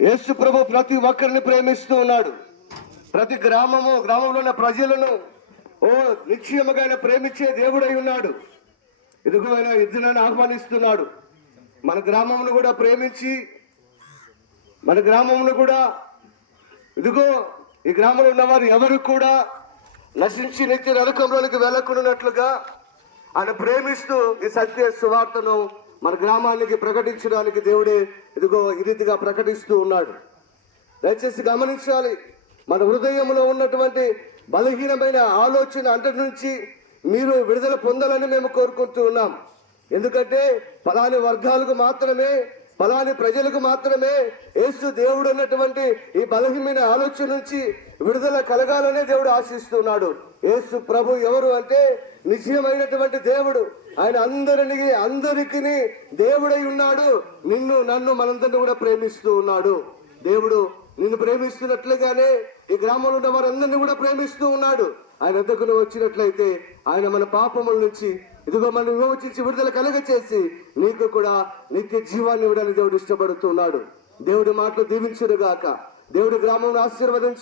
యేసు ప్రభు ప్రతి ఒక్కరిని ప్రేమిస్తూ ఉన్నాడు. ప్రతి గ్రామము గ్రామంలో ఉన్న ప్రజలను ఓ నిశ్చయముగా ఆయన ప్రేమించే దేవుడై ఉన్నాడు. ఇదిగో ఆయన ఇద్దరిని ఆహ్వానిస్తున్నాడు. మన గ్రామమును కూడా ప్రేమించి మన గ్రామమును కూడా ఇదిగో ఈ గ్రామంలో ఉన్నవారు ఎవరు కూడా నశించి నిత్య నరకంలోనికి వెళ్ళకుండాట్లుగా ఆయన ప్రేమిస్తూ ఈ సత్య సువార్తను మన గ్రామానికి ప్రకటించడానికి దేవుడే ఇదిగో ఈ రీతిగా ప్రకటిస్తూ ఉన్నాడు. దయచేసి గమనించాలి మన హృదయంలో ఉన్నటువంటి బలహీనమైన ఆలోచన అంతటి నుంచి మీరు విడుదల పొందాలని మేము కోరుకుంటూ ఉన్నాం. ఎందుకంటే ఫలాని వర్గాలకు మాత్రమే ఫలాని ప్రజలకు మాత్రమే యేసు దేవుడు అన్నటువంటి ఈ బలహీనమైన ఆలోచన నుంచి విడుదల కలగాలనే దేవుడు ఆశిస్తున్నాడు. యేసు ప్రభు ఎవరు అంటే నిజమైనటువంటి దేవుడు. ఆయన అందరినీ అందరికీ దేవుడై ఉన్నాడు. నిన్ను నన్ను మనందరిని కూడా ప్రేమిస్తూ ఉన్నాడు. దేవుడు నిన్ను ప్రేమిస్తున్నట్లుగానే ఈ గ్రామంలో ఉన్న వారందరినీ కూడా ప్రేమిస్తూ ఉన్నాడు. ఆయన వద్దకు వచ్చినట్లయితే ఆయన మన పాపముల నుంచి ఇదిగో మనం విమోచించి విడుదల కలుగ చేసి నీకు కూడా నిత్య జీవాన్ని ఇవ్వడానికి దేవుడు ఇష్టపడుతున్నాడు. దేవుడి మాటలు దీవించుడుగాక దేవుడి గ్రామంను ఆశీర్వదించు